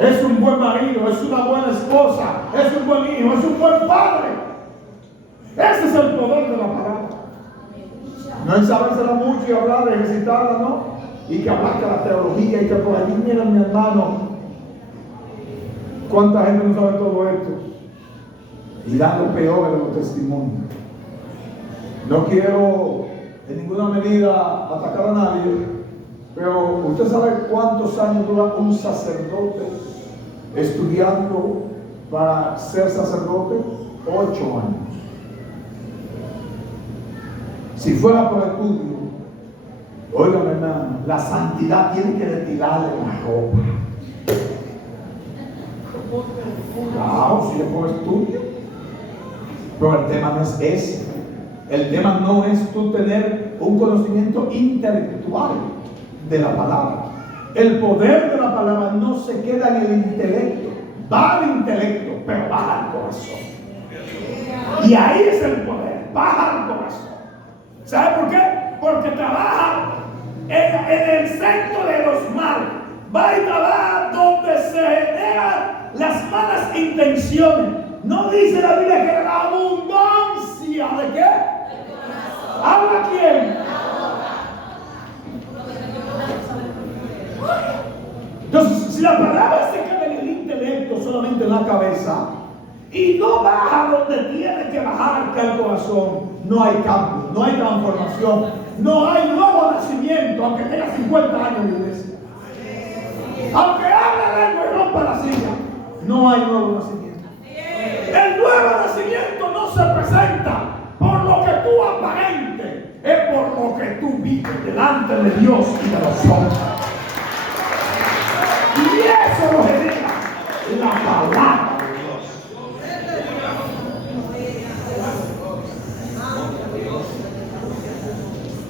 Es un buen marido, es una buena esposa, es un buen hijo, es un buen padre. Ese es el poder de la palabra. No es sabérsela mucho y hablar, ejercitarla, ¿no? Y que abarca la teología y que por allí, mira mi hermano, cuánta gente no sabe todo esto y dan lo peor de los testimonios. No quiero en ninguna medida atacar a nadie, pero usted sabe cuántos años dura un sacerdote estudiando para ser sacerdote. 8 años. Si fuera por estudio, óigame hermano, la santidad tiene que retirarle la ropa. Claro, si es por estudio. Pero el tema no es ese. El tema no es tú tener un conocimiento intelectual de la palabra. El poder de la palabra no se queda en el intelecto. Va al intelecto, pero va al corazón. Y ahí es el poder, baja el corazón. ¿Sabe por qué? Porque trabaja en el centro de los males. Va y trabaja donde se generan las malas intenciones. No dice la Biblia que la abundancia ¿de qué? ¿Habla quién? Entonces, si la palabra se queda en el intelecto, solamente en la cabeza, y no baja donde tiene que bajar, que al corazón, no hay cambio, no hay transformación, no hay nuevo nacimiento, aunque tenga 50 años de iglesia. Aunque hable lengua y rompa la silla, no hay nuevo nacimiento. El nuevo nacimiento no se presenta por lo que tú aparentes, es por lo que tú vives delante de Dios y de los hombres. Y eso lo genera la palabra.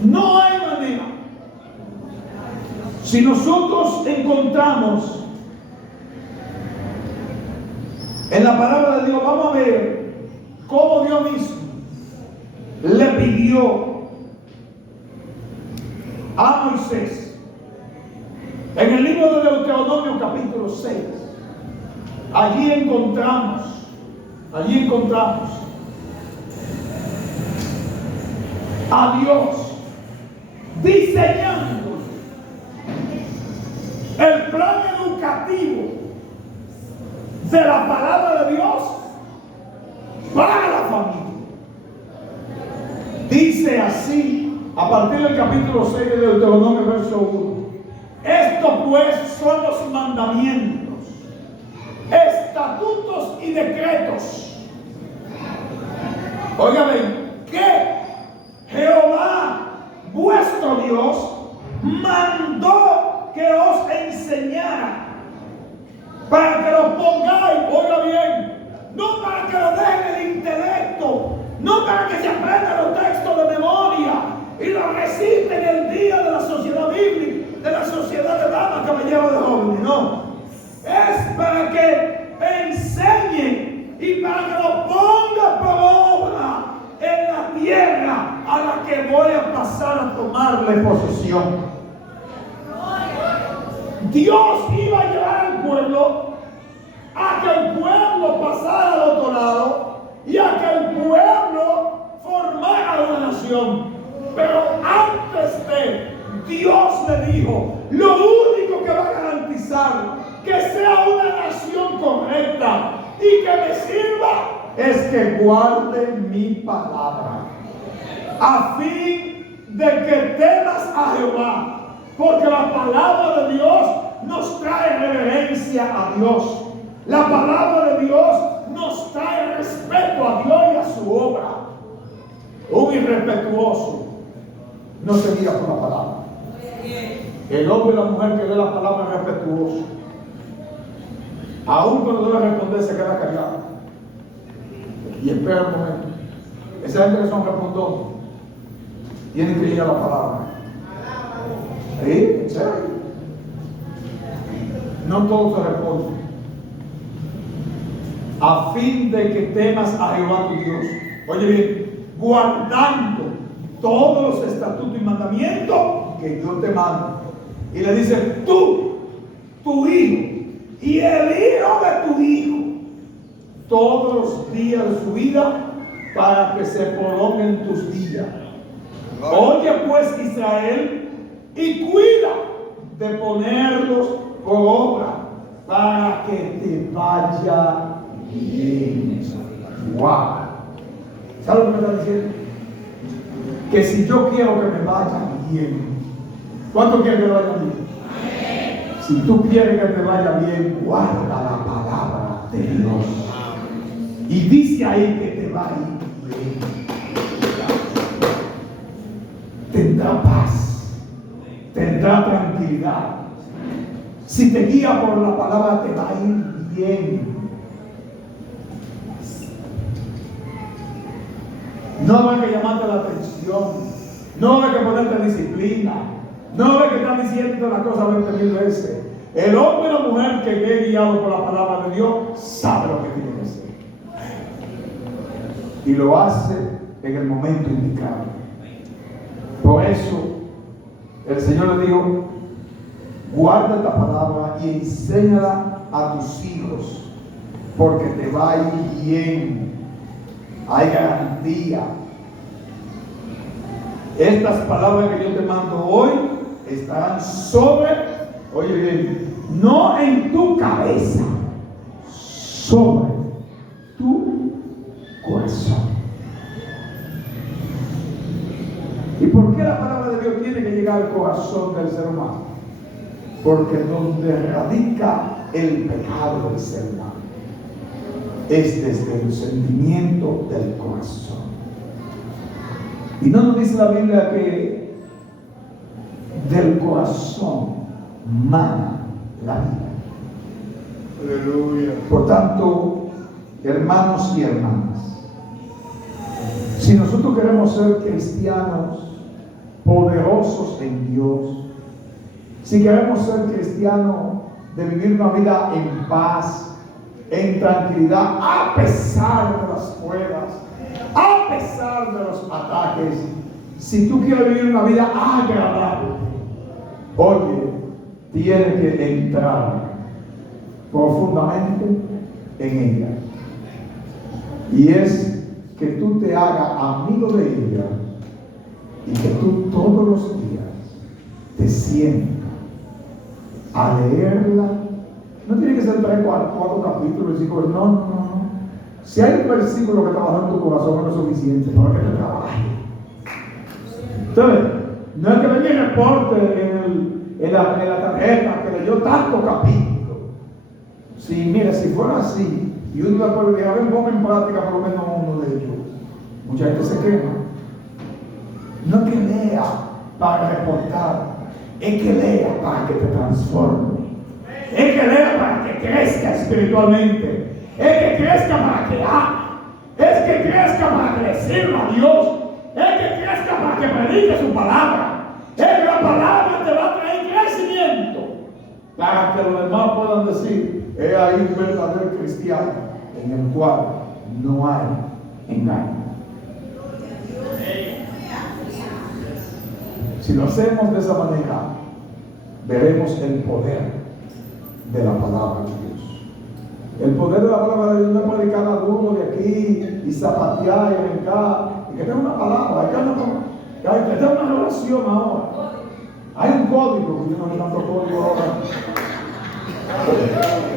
No hay manera. Si nosotros encontramos en la palabra de Dios, vamos a ver cómo Dios mismo le pidió a Moisés en el libro de Deuteronomio capítulo 6. Allí encontramos a Dios diseñando el plan educativo de la palabra de Dios para la familia. Dice así, a partir del capítulo 6 de Deuteronomio, verso 1. Esto pues son los mandamientos, estatutos y decretos. Oigan bien, que Jehová vuestro Dios mandó que os enseñara para que lo pongáis, oiga bien, no para que lo dejen el intelecto, no para que se aprendan los textos de memoria y lo reciten el día de la sociedad bíblica, de la sociedad de damas, caballeros de jóvenes, no. Es para que enseñen y para que lo pongan por obra en la tierra a la que voy a pasar a tomarle posesión. Dios iba a llevar al pueblo a que el pueblo pasara al otro lado y a que el pueblo formara una nación. Pero antes de, Dios le dijo, lo único que va a garantizar que sea una nación correcta y que me sirva es que guarde mi palabra, a fin de que temas a Jehová, porque la palabra de Dios nos trae reverencia a Dios. La palabra de Dios nos trae respeto a Dios y a su obra. Un irrespetuoso no se guía por la palabra. El hombre y la mujer que lee la palabra es respetuoso. Aún cuando debe responder se queda callado y espera un momento. Esa gente que son respondones tienen que ir a la palabra. ¿Sí? ¿En serio? No todos se responden. A fin de que temas a Jehová tu Dios. Oye bien, guardando todos los estatutos y mandamientos que yo te mando. Y le dice, tú, tu hijo y el hijo de tu hijo, todos los días de su vida, para que se prolonguen tus días. Oye pues, Israel, y cuida de ponerlos por obra para que te vaya bien. Wow. ¿Sabes lo que me está diciendo? Que si yo quiero que me vaya bien, ¿cuánto quieres que me vaya bien? Si tú quieres que te vaya bien, guarda la palabra de Dios. Y dice ahí que te va a ir bien. Tendrá paz, tendrá tranquilidad. Si te guía por la palabra, te va a ir bien. No hay que llamarte la atención, no hay que ponerte disciplina, no hay que estar diciendo las cosas 20,000 veces. El hombre y la mujer que es guiado por la palabra de Dios sabe lo que tiene que hacer. y lo hace en el momento indicado. Por eso el Señor le dijo: guarda esta palabra y enséñala a tus hijos, porque te va a ir bien. Hay garantía. Estas palabras que yo te mando hoy estarán sobre, oye bien, no en tu cabeza, sobre tu corazón. ¿Y por qué la palabra de Dios tiene que llegar al corazón del ser humano? Porque donde radica el pecado del ser humano es desde el sentimiento del corazón. Y no nos dice la Biblia que del corazón mana la vida. Aleluya. Por tanto, hermanos y hermanas, si nosotros queremos ser cristianos poderosos en Dios, si queremos ser cristianos de vivir una vida en paz, en tranquilidad, a pesar de las pruebas, a pesar de los ataques, si tú quieres vivir una vida agradable, oye, tienes que entrar profundamente en ella. Y es que tú te hagas amigo de ella y que tú todos los días te sientas a leerla. No tiene que ser 3, 4 capítulos y 5, no. Si hay un versículo que trabaja en tu corazón, no es suficiente para que te trabaje. Entonces, no es que venga el reporte en la tarjeta que leyó tanto capítulo. Si, mira, si fuera así, y uno le puede decir, a ver, ponga en práctica por lo menos uno de ellos, mucha gente se quema. No es que lea para reportar, es que lea para que te transforme. Es que lea para que crezca espiritualmente. Es que crezca para que ame. Es que crezca para que le sirva a Dios. Es que crezca para que predique su palabra. Es que la palabra te va a traer crecimiento para que los demás puedan decir: he ahí un verdadero cristiano en el cual no hay engaño. Si lo hacemos de esa manera, veremos el poder de la palabra de Dios. El poder de la palabra de Dios no es predicar a duro de aquí y zapatear y brincar y que tenga una palabra, que tenga una relación ahora. Hay un código, yo no hay tanto código ahora.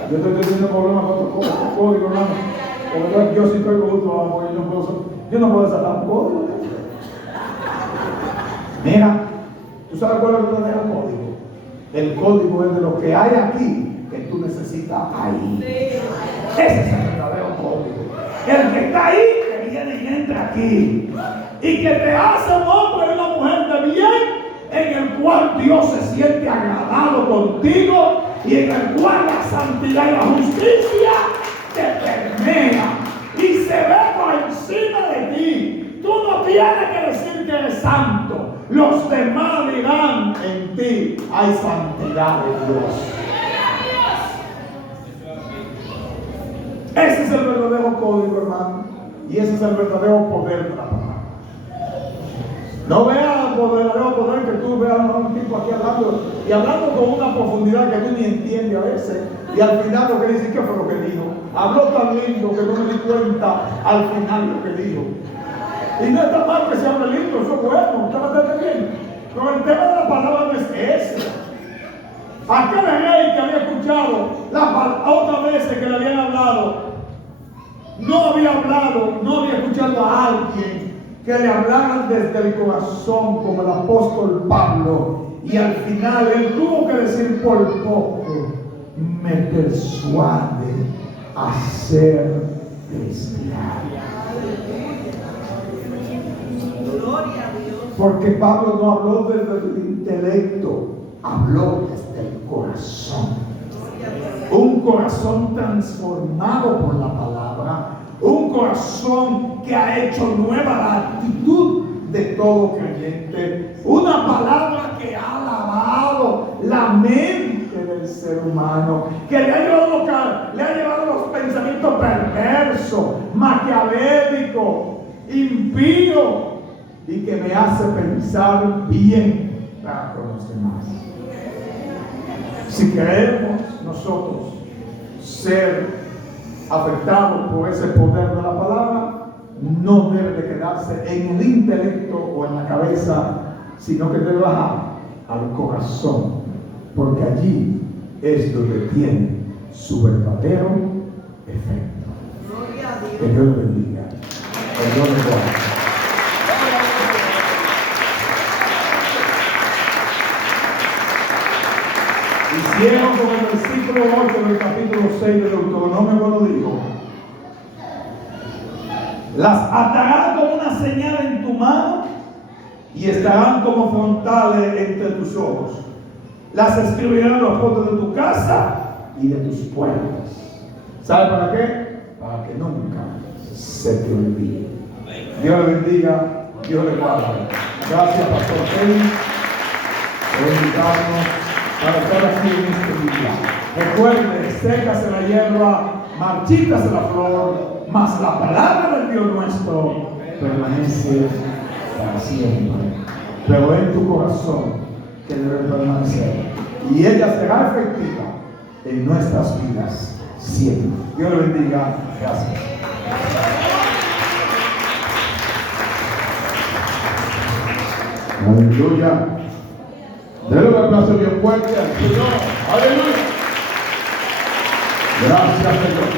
Yo estoy teniendo problemas con otro código, hermano. Porque yo sí estoy con otro trabajo, yo no puedo sacar un código. Mira, ¿tú sabes cuál es el verdadero código? El código es de lo que hay aquí que tú necesitas ahí. Ese es el verdadero código. El que está ahí, que viene y entra aquí. Y que te hace un hombre y una mujer de bien, en el cual Dios se siente agradado contigo y en el cual la santidad y la justicia te permea y se ve por encima de ti. Tú no tienes que decir que eres santo. Los demás dirán: en ti hay santidad de Dios. Ese es el verdadero código, hermano. Y ese es el verdadero poder de la palabra. No veas el verdadero poder que tú veas a un tipo aquí hablando y hablando con una profundidad que tú ni entiendes a veces. Y al final lo que dice, ¿qué fue lo que dijo? Habló tan lindo que no me di cuenta al final lo que dijo. Y no está mal que se hable lindo, eso es bueno, está bastante bien. Pero el tema de la palabra no es ese. Aquel rey que había escuchado otras veces que le habían hablado, no había escuchado a alguien que le hablara desde el corazón como el apóstol Pablo. Y al final él tuvo que decir: por poco me persuade a ser cristiano. Porque Pablo no habló desde el intelecto, habló desde el corazón. Un corazón transformado por la palabra, un corazón que ha hecho nueva la actitud de todo creyente, una palabra que ha lavado la mente del ser humano, que le ha llevado los pensamientos perversos, maquiavélicos, impío y que me hace pensar bien para con los demás. Si queremos nosotros ser afectados por ese poder de la palabra, no debe de quedarse en el intelecto o en la cabeza, sino que debe bajar al corazón, porque allí es donde tiene su verdadero efecto. Que Dios lo bendiga. Que Dios lo guarde. Hicieron con el versículo 8 del capítulo 6 de Deuteronomio cuando dijo: las atarás como una señal en tu mano y estarán como frontales entre tus ojos. Las escribirán en los postes de tu casa y de tus puertas. ¿Sabe para qué? Para que nunca se te olvide. Dios le bendiga, Dios le guarde. Gracias, Pastor Félix, por invitarnos para estar aquí en este día. Recuerde, sécase la hierba, marchítase la flor, mas la palabra del Dios nuestro permanece para siempre. Pero en tu corazón que debe permanecer, y ella será efectiva en nuestras vidas siempre. Dios le bendiga. Gracias. Aleluya. Denle un aplauso bien fuerte al Señor. Aleluya. Gracias, Señor.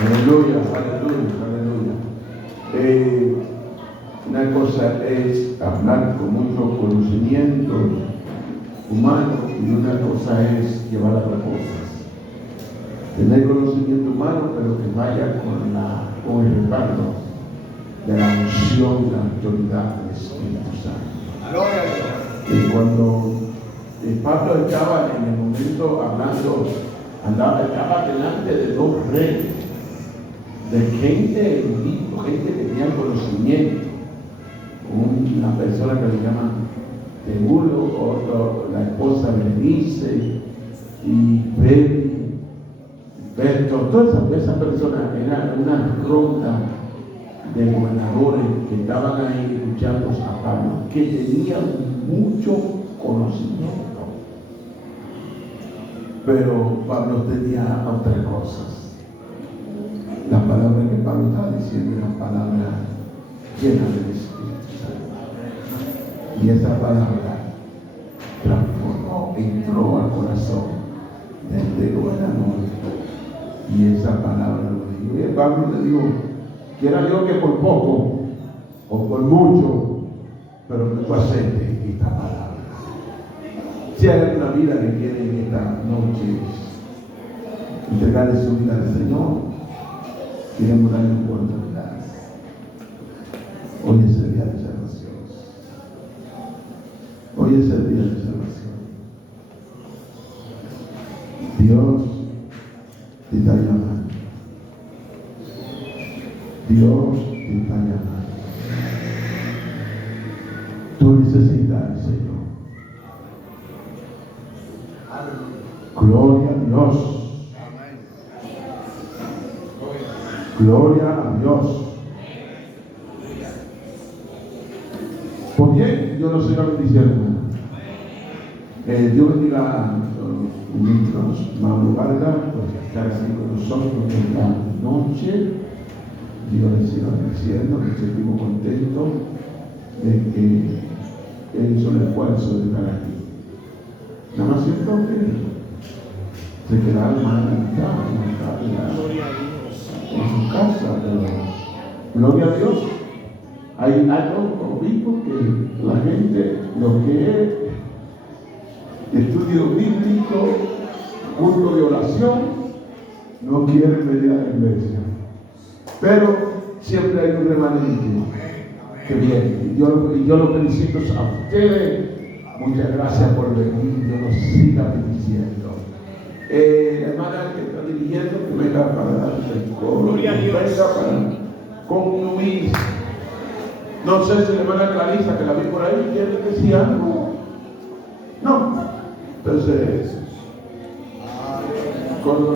Aleluya, aleluya, aleluya. Una cosa es hablar con mucho conocimiento humano y una cosa es llevar a las cosas. Tener conocimiento humano, pero que vaya con el respaldo de la unción y la autoridad del Espíritu Santo. Y cuando Pablo estaba en el momento hablando, estaba delante de dos reyes, de gente erudita, gente que tenía conocimiento. Una persona que le llaman Teulo, otro, la esposa Berenice y Berto, todas esas personas eran una ronda de gobernadores que estaban ahí escuchando a Pablo, que tenían mucho conocimiento. Pero Pablo tenía otras cosas. La palabra que Pablo estaba diciendo era palabra llena del Espíritu Santo. Y esa palabra transformó, entró al corazón del gobernador. Y esa palabra lo dijo. Y Pablo le dijo: quiera yo que por poco o por mucho, pero que tú aceptes esta palabra. Si hay una vida que quiere en esta noche entregarle su vida al Señor, queremos darle oportunidad. Hoy es el día de salvación. Hoy es el día de salvación. Dios te está llamando. Dios te está llamando. Tú necesitas al Señor. Gloria a Dios. Gloria a Dios. Pues bien, yo no sé lo que dicen. Dios bendiga a nuestros ministros, Mauro Vargas, porque está aquí con nosotros esta noche. Dios les siga bendiciendo, nos sentimos contentos de que Él hizo el esfuerzo de estar aquí. Nada más siento que se queda hermana en su casa, pero gloria a Dios. Hay algo obispo que la gente, lo que es estudio bíblico, culto de oración, no quieren venir a la iglesia. Pero siempre hay un remanente que viene. Y yo los felicito a ustedes. Muchas gracias por venir. Dios los siga bendiciendo. La hermana que está dirigiendo, que venga para darse el coro, venga para concluir. No sé si la hermana Clarisa, que la vi por ahí, quiere decir algo. No. Entonces, con